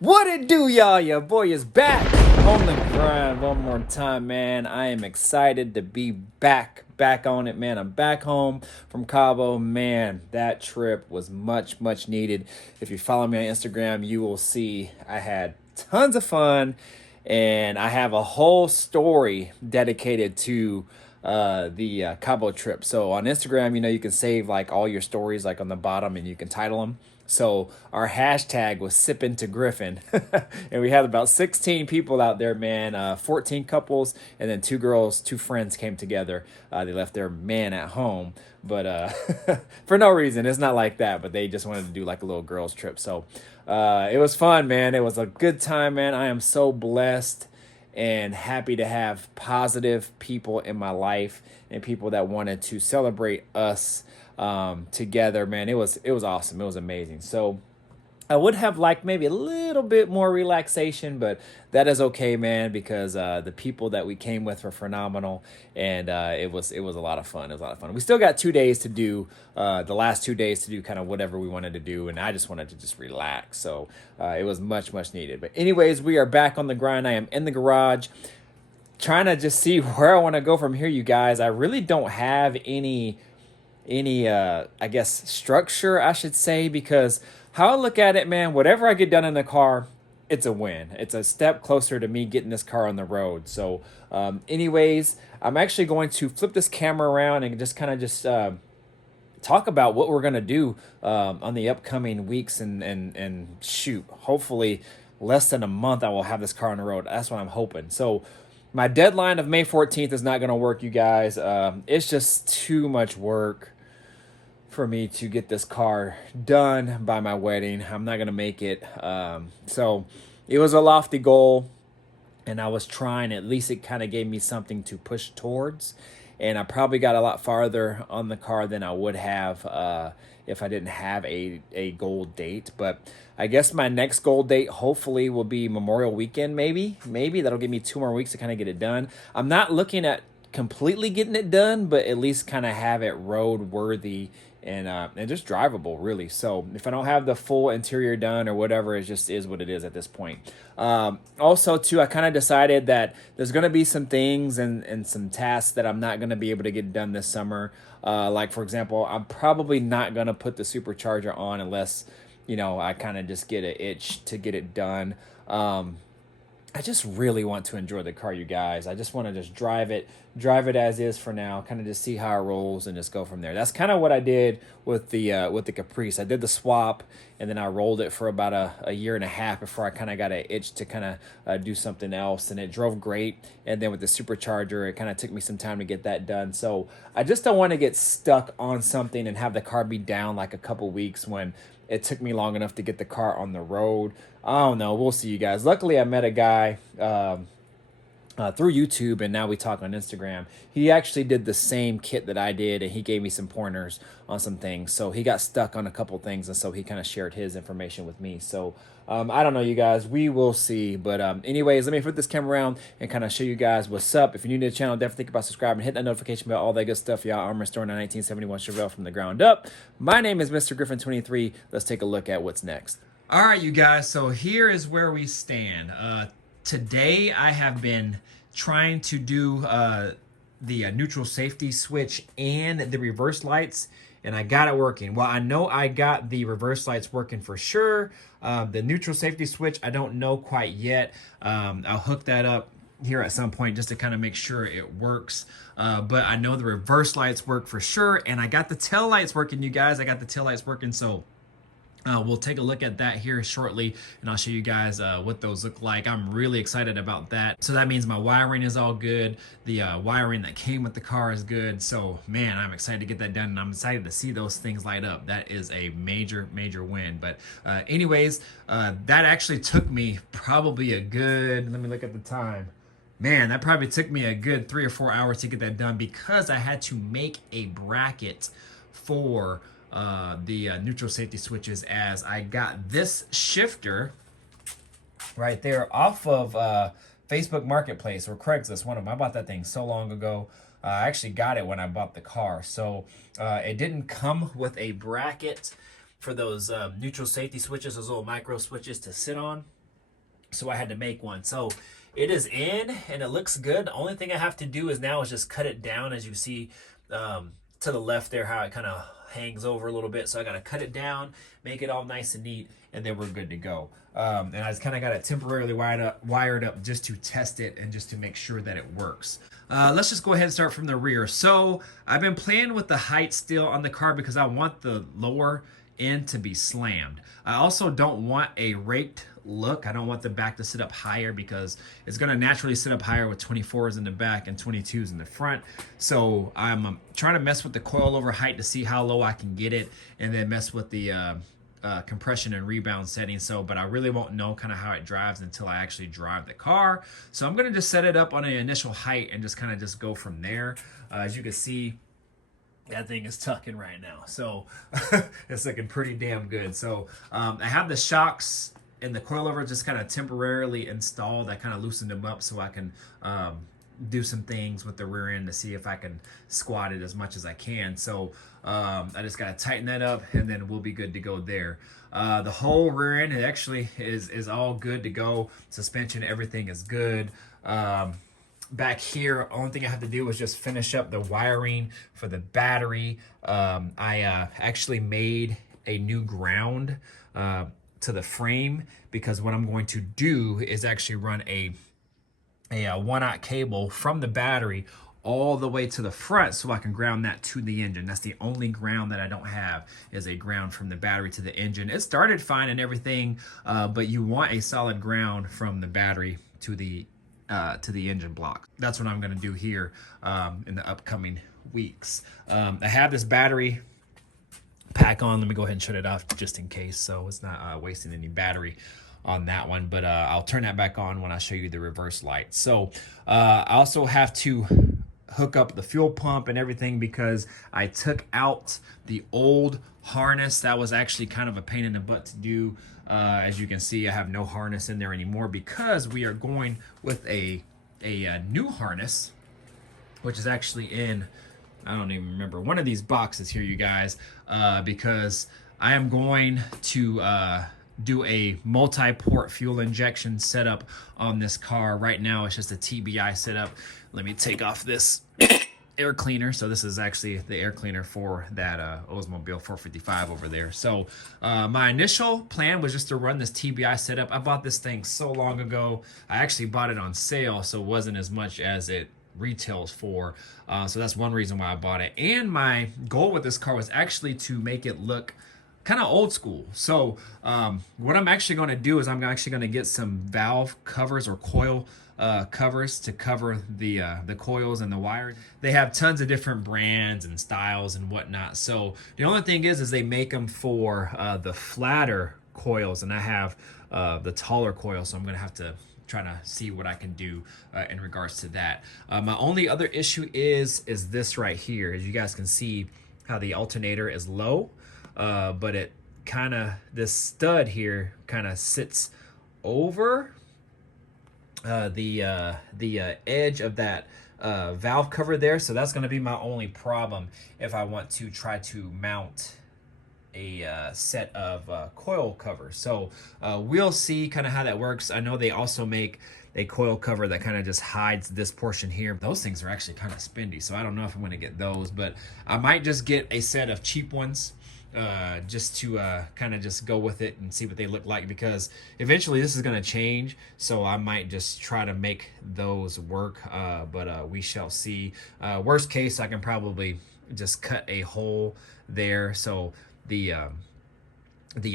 What it do, y'all? Your boy is back on the grind one more time, man. I am excited to be back on it, man. I'm back home from Cabo, man. That trip was much needed. If you follow me on Instagram, you will see I had tons of fun, and I have a whole story dedicated to the Cabo trip. So on Instagram, you can save like all your stories like on the bottom, and you can title them. So our hashtag was sipping to Griffin, and we had about 16 people out there, man. 14 couples, and then two girls, two friends came together. They left their man at home, but for no reason. It's not like that, but they just wanted to do like a little girls trip. So it was fun, man. It was a good time, man. I am so blessed and happy to have positive people in my life and people that wanted to celebrate us together, man. It was awesome. It was amazing. So I would have liked maybe a little bit more relaxation, but that is okay, man, because the people that we came with were phenomenal, and it was a lot of fun. It was a lot of fun. We still got 2 days to do, the last 2 days to do kind of whatever we wanted to do, and I just wanted to just relax. So it was much needed. But anyways, we are back on the grind. I am in the garage, trying to just see where I want to go from here, you guys. I really don't have any I guess structure, I should say, because how I look at it, man, whatever I get done in the car, it's a win. It's a step closer to me getting this car on the road. So anyways, I'm actually going to flip this camera around and just kind of just talk about what we're going to do on the upcoming weeks, and shoot, hopefully less than a month I will have this car on the road. That's what I'm hoping. So my deadline of May 14th is not going to work, you guys. It's just too much work for me to get this car done by my wedding. I'm not going to make it. So it was a lofty goal, and I was trying. At least it kind of gave me something to push towards. And I probably got a lot farther on the car than I would have if I didn't have a goal date. But I guess my next goal date hopefully will be Memorial Weekend, maybe. That'll give me 2 more weeks to kind of get it done. I'm not looking at completely getting it done, but at least kind of have it road worthy and just drivable, really. So if I don't have the full interior done or whatever, it just is what it is at this point. Also, too, I kind of decided that there's going to be some things and some tasks that I'm not going to be able to get done this summer. Like, for example, I'm probably not going to put the supercharger on unless, I kind of just get an itch to get it done. I just really want to enjoy the car, you guys. I just want to just drive it as is for now, kind of just see how it rolls and just go from there. That's kind of what I did with the Caprice. I did the swap, and then I rolled it for about a year and a half before I kind of got an itch to kind of do something else, and it drove great. And then with the supercharger, it kind of took me some time to get that done. So I just don't want to get stuck on something and have the car be down like a couple weeks when it took me long enough to get the car on the road. I don't know. We'll see, you guys. Luckily, I met a guy through YouTube, and now we talk on Instagram. He actually did the same kit that I did, and he gave me some pointers on some things. So he got stuck on a couple things, and so he kind of shared his information with me. So I don't know, you guys. We will see. But anyways, let me flip this camera around and kind of show you guys what's up. If you're new to the channel, definitely think about subscribing, hit that notification bell, all that good stuff. Y'all, I'm restoring a 1971 Chevelle from the ground up. My name is Mr. Griffin 23. Let's take a look at what's next. All right, you guys. So here is where we stand. Today, I have been trying to do the neutral safety switch and the reverse lights, and I got it working. Well, I know I got the reverse lights working for sure. The neutral safety switch, I don't know quite yet. I'll hook that up here at some point just to kind of make sure it works. But I know the reverse lights work for sure, and I got the tail lights working, you guys. I got the tail lights working, so we'll take a look at that here shortly, and I'll show you guys what those look like. I'm really excited about that. So that means my wiring is all good. The wiring that came with the car is good. So man, I'm excited to get that done, and I'm excited to see those things light up. That is a major win. But anyways, that actually took me probably a good, let me look at the time. Man, that probably took me a good 3 or 4 hours to get that done, because I had to make a bracket for the neutral safety switches, as I got this shifter right there off of Facebook Marketplace or Craigslist, one of them. I bought that thing so long ago. I actually got it when I bought the car. So it didn't come with a bracket for those neutral safety switches, those little micro switches to sit on. so I had to make one. So it is in and it looks good. The only thing I have to do is now is just cut it down, as you see to the left there, how it kind of hangs over a little bit. So I got to cut it down, make it all nice and neat, and then we're good to go. And I just kind of got it temporarily wired up just to test it and just to make sure that it works. Let's just go ahead and start from the rear. So I've been playing with the height still on the car because I want the lower end to be slammed. I also don't want a raked look. I don't want the back to sit up higher because it's going to naturally sit up higher with 24s in the back and 22s in the front. So I'm trying to mess with the coilover height to see how low I can get it, and then mess with the compression and rebound settings. So, but I really won't know kind of how it drives until I actually drive the car. So I'm going to just set it up on an initial height and just kind of just go from there. As you can see, that thing is tucking right now. So it's looking pretty damn good. So I have the shocks and the coilover just kind of temporarily installed. I kind of loosened them up so I can do some things with the rear end to see if I can squat it as much as I can. So I just got to tighten that up, and then we'll be good to go there. The whole rear end, it actually is all good to go. Suspension, everything is good. Back here, only thing I have to do is just finish up the wiring for the battery. I actually made a new ground to the frame, because what I'm going to do is actually run a 1-aught cable from the battery all the way to the front so I can ground that to the engine. That's the only ground that I don't have, is a ground from the battery to the engine. It started fine and everything, but you want a solid ground from the battery to the engine block. That's what I'm going to do here in the upcoming weeks. I have this battery pack on. Let me go ahead and shut it off just in case, so it's not wasting any battery on that one, but I'll turn that back on when I show you the reverse light. So I also have to hook up the fuel pump and everything because I took out the old harness. That was actually kind of a pain in the butt to do. As you can see, I have no harness in there anymore because we are going with a new harness, which is actually in, I don't even remember, one of these boxes here, you guys, because I am going to do a multi-port fuel injection setup on this car. Right now it's just a TBI setup. Let me take off this air cleaner. So this is actually the air cleaner for that Oldsmobile 455 over there. So my initial plan was just to run this TBI setup. I bought this thing so long ago. I actually bought it on sale, so it wasn't as much as it retails for. So that's one reason why I bought it. And my goal with this car was actually to make it look kind of old school. So what I'm actually going to do is I'm actually going to get some valve covers or coil covers to cover the coils and the wires. They have tons of different brands and styles and whatnot. So the only thing is they make them for the flatter coils, and I have the taller coils. So I'm going to have to try to see what I can do in regards to that. My only other issue is this right here. As you guys can see how the alternator is low. But it kind of, this stud here kind of sits over the edge of that valve cover there. So that's going to be my only problem if I want to try to mount a set of coil covers. So we'll see kind of how that works. I know they also make a coil cover that kind of just hides this portion here. Those things are actually kind of spendy, so I don't know if I'm going to get those, but I might just get a set of cheap ones just to kind of just go with it and see what they look like, because eventually this is going to change, so I might just try to make those work, but we shall see. Worst case, I can probably just cut a hole there so the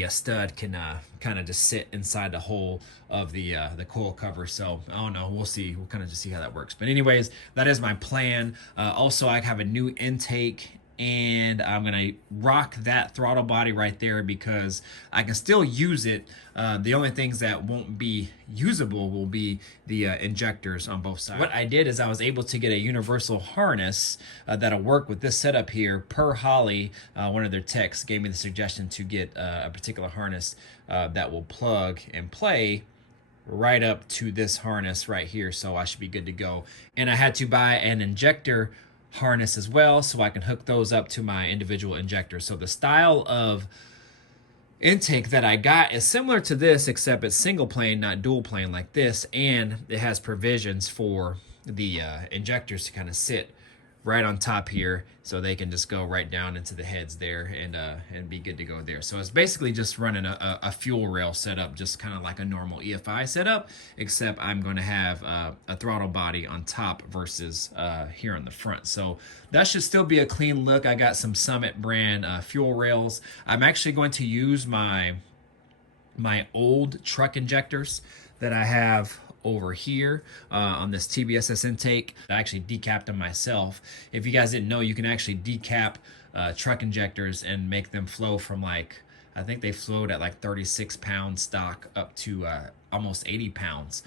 stud can kind of just sit inside the hole of the coil cover. So I don't know, we'll see. We'll kind of just see how that works. But anyways, that is my plan. Also, I have a new intake, and I'm gonna rock that throttle body right there because I can still use it. The only things that won't be usable will be the injectors on both sides. What I did is I was able to get a universal harness that'll work with this setup here. Per Holly, one of their techs gave me the suggestion to get a particular harness that will plug and play right up to this harness right here, so I should be good to go. And I had to buy an injector harness as well so I can hook those up to my individual injectors. So the style of intake that I got is similar to this, except it's single plane, not dual plane like this, and it has provisions for the injectors to kind of sit right on top here, so they can just go right down into the heads there and be good to go there. So it's basically just running a fuel rail setup, just kind of like a normal EFI setup, except I'm going to have a throttle body on top versus here on the front. So that should still be a clean look. I got some Summit brand fuel rails. I'm actually going to use my old truck injectors that I have over here on this TBSS intake. I actually decapped them myself. If you guys didn't know, you can actually decap truck injectors and make them flow from like, I think they flowed at like 36 pound stock up to almost 80 pounds.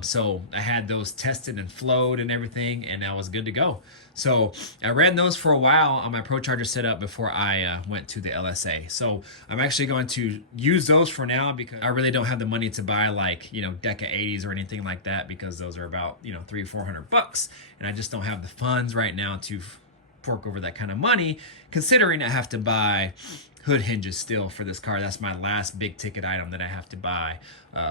So I had those tested and flowed and everything, and that was good to go. So I ran those for a while on my Pro Charger setup before I went to the LSA. So I'm actually going to use those for now, because I really don't have the money to buy like, you know, Deca 80s or anything like that, because those are about, you know, $300-400, and I just don't have the funds right now to fork over that kind of money, considering I have to buy hood hinges still for this car. That's my last big ticket item that I have to buy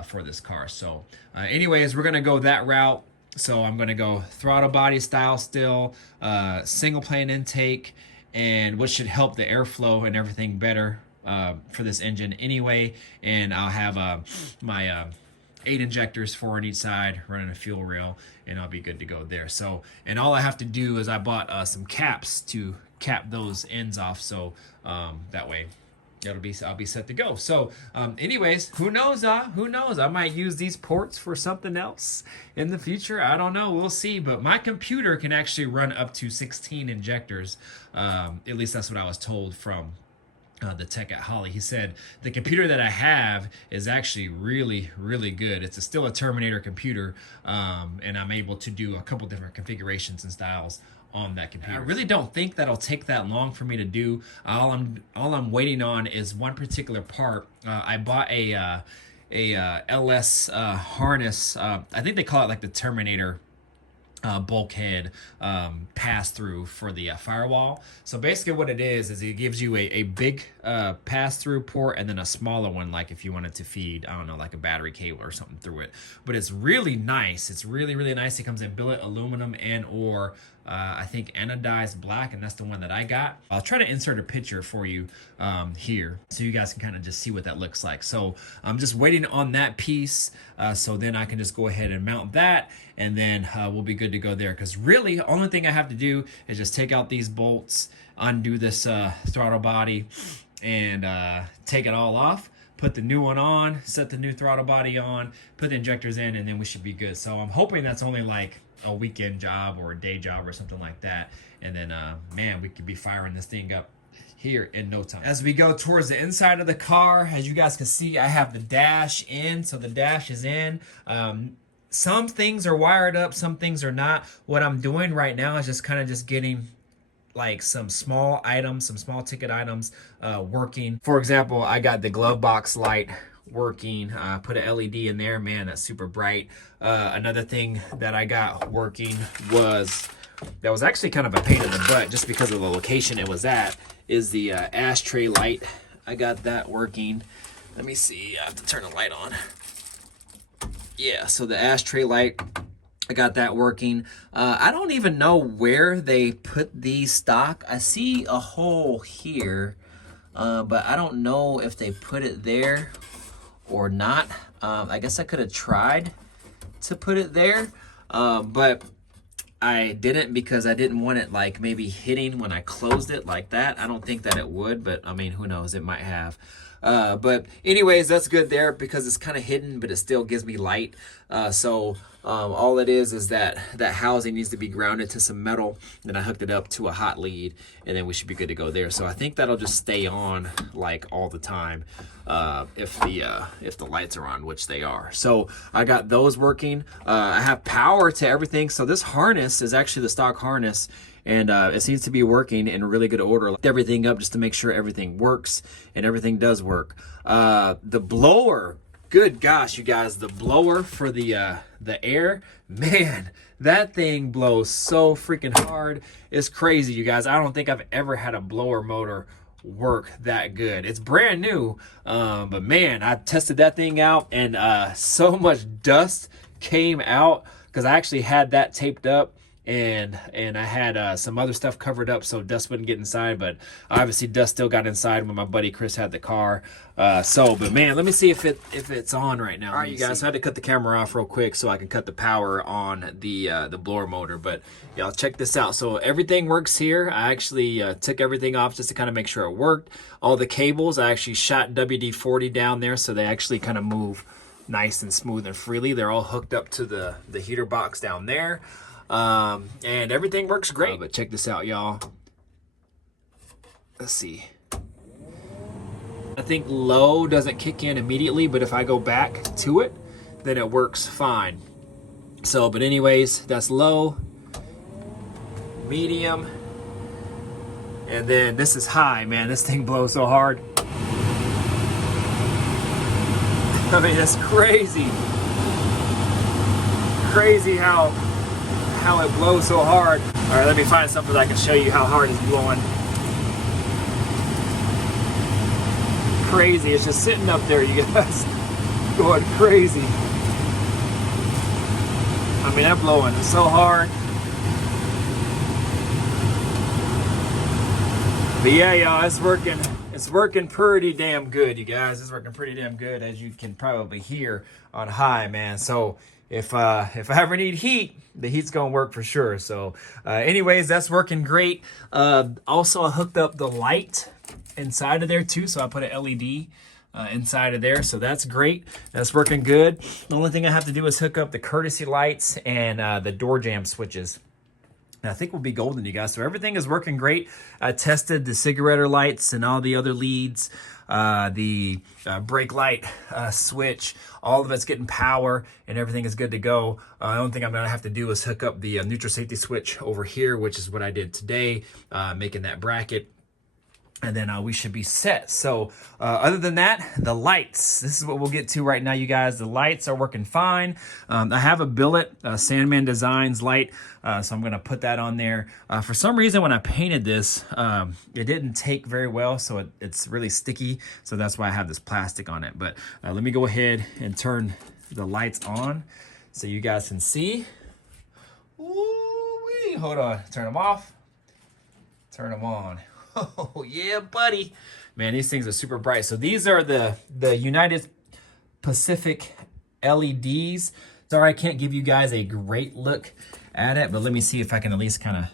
for this car. So anyways, we're gonna go that route. So I'm gonna go throttle body style still, single plane intake, and what should help the airflow and everything better for this engine anyway. And I'll have my 8 injectors, 4 on each side, running a fuel rail, and I'll be good to go there. So, and all I have to do is I bought some caps to cap those ends off, so that way I'll be set to go. So anyways, who knows, I might use these ports for something else in the future. I don't know, we'll see. But my computer can actually run up to 16 injectors, at least that's what I was told from the tech at Holly. He said the computer that I have is actually really, really good. It's still a Terminator computer, and I'm able to do a couple different configurations and styles on that computer. I really don't think that'll take that long for me to do. All I'm waiting on is one particular part. I bought a LS harness. I think they call it like the Terminator bulkhead pass through for the firewall. So basically what it is it gives you a big pass through port, and then a smaller one, like if you wanted to feed, I don't know, like a battery cable or something through it. But it's really nice. It's really, really nice. It comes in billet aluminum and or I think anodized black, and that's the one that I got. I'll try to insert a picture for you here, so you guys can kind of just see what that looks like. So I'm just waiting on that piece, so then I can just go ahead and mount that, and then we'll be good to go there. Because really, the only thing I have to do is just take out these bolts, undo this throttle body, and take it all off. Put the new one on, set the new throttle body on, put the injectors in, and then we should be good. So I'm hoping that's only like a weekend job or a day job or something like that. And then, man, we could be firing this thing up here in no time. As we go towards the inside of the car, as you guys can see, I have the dash in. So the dash is in. Some things are wired up, some things are not. What I'm doing right now is just kind of just getting like some small items, some small ticket items working. For example, I got the glove box light working. Put an LED in there. Man, that's super bright. Another thing that I got working that was actually kind of a pain in the butt just because of the location it was at, is the ashtray light. I got that working. Let me see. I have to turn the light on. Yeah, so the ashtray light, I got that working. I don't even know where they put these stock. I see a hole here, but I don't know if they put it there or not. I guess I could have tried to put it there, but I didn't, because I didn't want it like maybe hitting when I closed it like that. I don't think that it would, but I mean, who knows, it might have. But anyways, that's good there because it's kind of hidden, but it still gives me light. So all it is that housing needs to be grounded to some metal. Then I hooked it up to a hot lead, and then we should be good to go there. So I think that'll just stay on like all the time if the lights are on, which they are. So I got those working. I have power to everything. So this harness is actually the stock harness, and it seems to be working in really good order. Lift everything up just to make sure everything works, and everything does work. The blower, good gosh, you guys, the blower for the air, man, that thing blows so freaking hard. It's crazy, you guys. I don't think I've ever had a blower motor work that good. It's brand new, but man, I tested that thing out, and so much dust came out because I actually had that taped up, and I had some other stuff covered up so dust wouldn't get inside, but obviously dust still got inside when my buddy Chris had the car. But man, let me see if it's on right now. All right, you guys, so I had to cut the camera off real quick so I can cut the power on the blower motor. But y'all, check this out. So everything works here. I actually took everything off just to kind of make sure it worked. All the cables, I actually shot WD-40 down there so they actually kind of move nice and smooth and freely. They're all hooked up to the heater box down there. And everything works great. But check this out, y'all. Let's see. I think low doesn't kick in immediately, but if I go back to it, then it works fine. So, but anyways, that's low, medium, and then this is high, man. This thing blows so hard. I mean, it's crazy. Crazy how it blows so hard. All right, let me find something that I can show you how hard it's blowing. Crazy, it's just sitting up there, you guys. Going crazy. I mean, that blowing is so hard. But yeah, y'all, it's working. It's working pretty damn good, you guys. It's working pretty damn good, as you can probably hear on high, man. So if I ever need heat, the heat's gonna work for sure. So anyways, that's working great. Also, I hooked up the light inside of there too, so I put an LED inside of there, so that's great. That's working good. The only thing I have to do is hook up the courtesy lights and the door jamb switches. And I think we'll be golden, you guys. So everything is working great. I tested the cigarette lights and all the other leads, the brake light switch. All of it's getting power and everything is good to go. The only thing I'm gonna have to do is hook up the neutral safety switch over here, which is what I did today, making that bracket. And then we should be set. So other than that, the lights, this is what we'll get to right now, you guys. The lights are working fine. I have a billet Sandman Designs light, so I'm gonna put that on there. For some reason, when I painted this, it didn't take very well, so it's really sticky. So that's why I have this plastic on it. But let me go ahead and turn the lights on so you guys can see. Ooh-wee. Hold on, turn them off, turn them on. Oh yeah, buddy. Man, these things are super bright. So these are the United Pacific LEDs. Sorry, I can't give you guys a great look at it, but let me see if I can at least kind of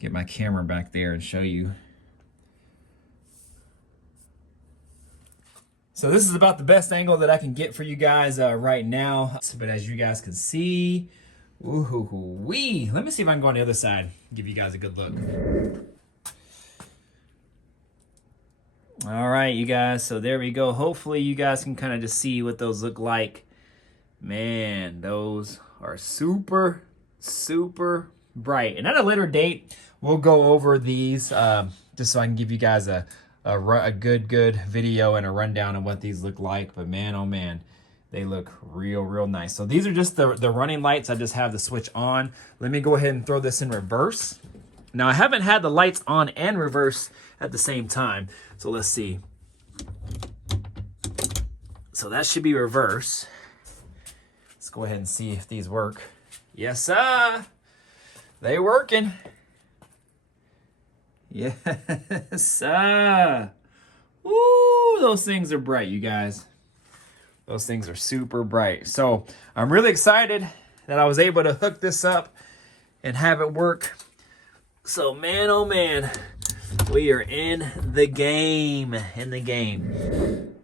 get my camera back there and show you. So this is about the best angle that I can get for you guys right now. But as you guys can see, woo-hoo-hoo-wee. Let me see if I can go on the other side, give you guys a good look. All right, you guys, so there we go. Hopefully you guys can kind of just see what those look like. Man, those are super, super bright. And at a later date, we'll go over these just so I can give you guys a good video and a rundown of what these look like. But man, oh man, they look real nice. So these are just the running lights. I just have the switch on. Let me go ahead and throw this in reverse. Now, I haven't had the lights on and reverse at the same time. So let's see. So that should be reverse. Let's go ahead and see if these work. Yes, sir. They working. Yes, sir. Woo, those things are bright, you guys. Those things are super bright. So I'm really excited that I was able to hook this up and have it work. So man, oh man, we are in the game,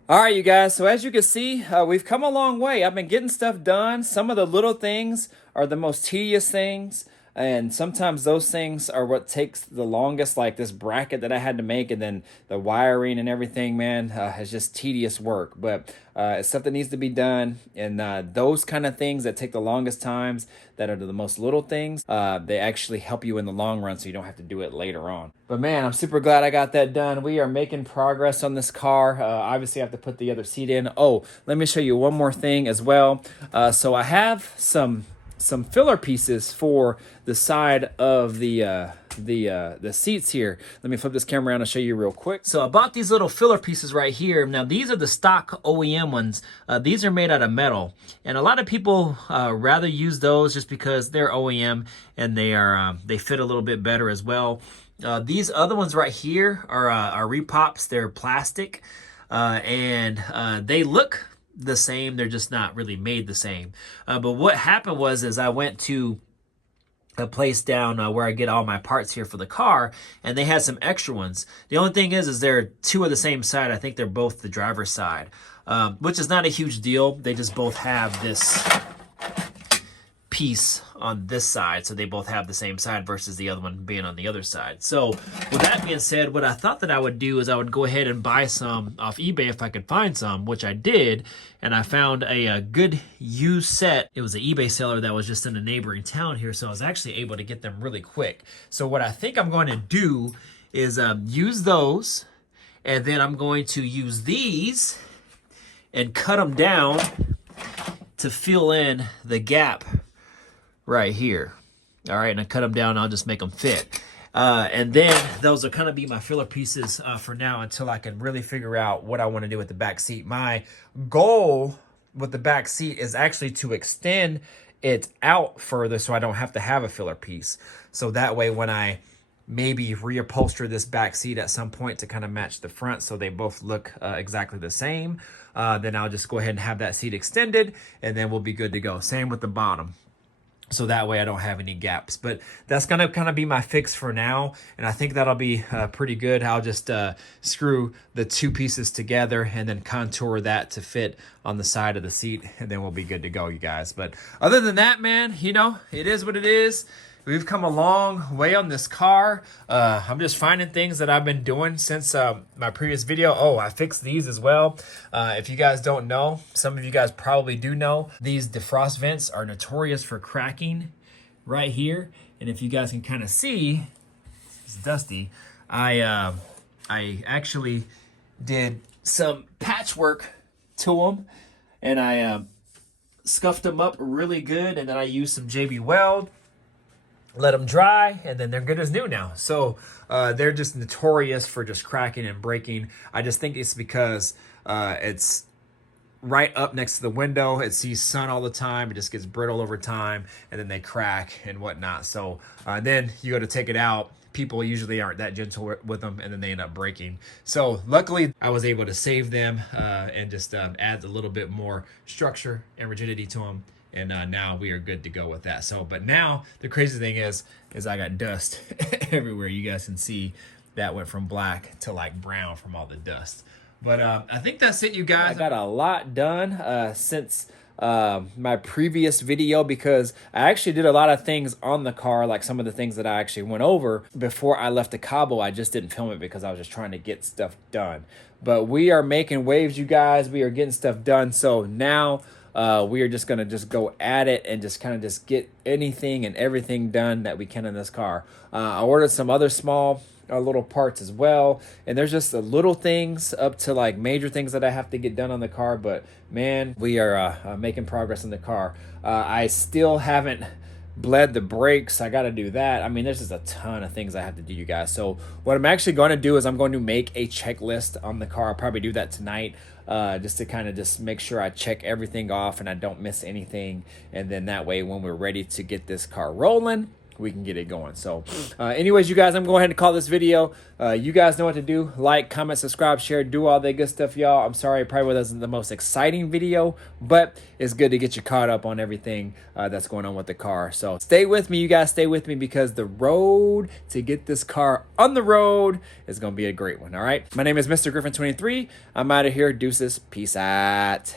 All right, you guys, so as you can see, we've come a long way. I've been getting stuff done. Some of the little things are the most tedious things, and sometimes those things are what takes the longest, like this bracket that I had to make, and then the wiring and everything, man, is just tedious work. But it's stuff that needs to be done, and those kind of things that take the longest times, that are the most little things, they actually help you in the long run, so you don't have to do it later on. But man, I'm super glad I got that done. We are making progress on this car. Obviously, I have to put the other seat in. Oh, let me show you one more thing as well. So I have some some filler pieces for the side of the seats here. Let me flip this camera around and show you real quick. So I bought these little filler pieces right here. Now these are the stock OEM ones. These are made out of metal, and a lot of people rather use those just because they're OEM and they fit a little bit better as well. These other ones right here are repops. They're plastic, and they look the same. They're just not really made the same. But what happened was I went to a place down where I get all my parts here for the car, and they had some extra ones. The only thing is they're two of the same side. I think they're both the driver's side, which is not a huge deal. They just both have this piece on this side, so they both have the same side versus the other one being on the other side. So with that being said, what I thought that I would do is I would go ahead and buy some off eBay if I could find some, which I did, and I found a good used set. It was an eBay seller that was just in a neighboring town here, so I was actually able to get them really quick. So what I think I'm going to do is use those, and then I'm going to use these and cut them down to fill in the gap right here. All right, and I cut them down, I'll just make them fit. And then those will kind of be my filler pieces for now until I can really figure out what I want to do with the back seat. My goal with the back seat is actually to extend it out further so I don't have to have a filler piece. So that way when I maybe reupholster this back seat at some point to kind of match the front so they both look exactly the same, then I'll just go ahead and have that seat extended, and then we'll be good to go. Same with the bottom. So that way I don't have any gaps. But that's going to kind of be my fix for now. And I think that'll be pretty good. I'll just screw the two pieces together and then contour that to fit on the side of the seat. And then we'll be good to go, you guys. But other than that, man, you know, it is what it is. We've come a long way on this car. I'm just finding things that I've been doing since my previous video. Oh, I fixed these as well. If you guys don't know, some of you guys probably do know, these defrost vents are notorious for cracking right here. And if you guys can kind of see, it's dusty. I actually did some patchwork to them, and I scuffed them up really good, and then I used some JB Weld. Let them dry, and then they're good as new now. So they're just notorious for just cracking and breaking. I just think it's because it's right up next to the window. It sees sun all the time. It just gets brittle over time, and then they crack and whatnot. So then you go to take it out. People usually aren't that gentle with them, and then they end up breaking. So luckily, I was able to save them and just add a little bit more structure and rigidity to them. And now we are good to go with that. So, but now the crazy thing is I got dust everywhere. You guys can see that went from black to like brown from all the dust. But I think that's it, you guys. I got a lot done since my previous video, because I actually did a lot of things on the car, like some of the things that I actually went over before I left to Cabo. I just didn't film it because I was just trying to get stuff done. But we are making waves, you guys. We are getting stuff done. So now we are just gonna go at it and just kind of just get anything and everything done that we can in this car. I ordered some other small little parts as well, and there's just the little things up to like major things that I have to get done on the car. But man, we are making progress in the car. I still haven't bled the brakes. I got to do that. I mean, there's just a ton of things I have to do, you guys. So what I'm actually going to do is I'm going to make a checklist on the car. I'll probably do that tonight, just to kind of just make sure I check everything off and I don't miss anything. And then that way, when we're ready to get this car rolling, we can get it going. So anyways, you guys, I'm going ahead and call this video. You guys know what to do. Like, comment, subscribe, share, do all that good stuff, y'all. I'm sorry it probably wasn't the most exciting video, but it's good to get you caught up on everything that's going on with the car. So stay with me, you guys. Stay with me, because the road to get this car on the road is going to be a great one. All right. My name is Mr. Griffin 23. I'm out of here. Deuces. Peace out.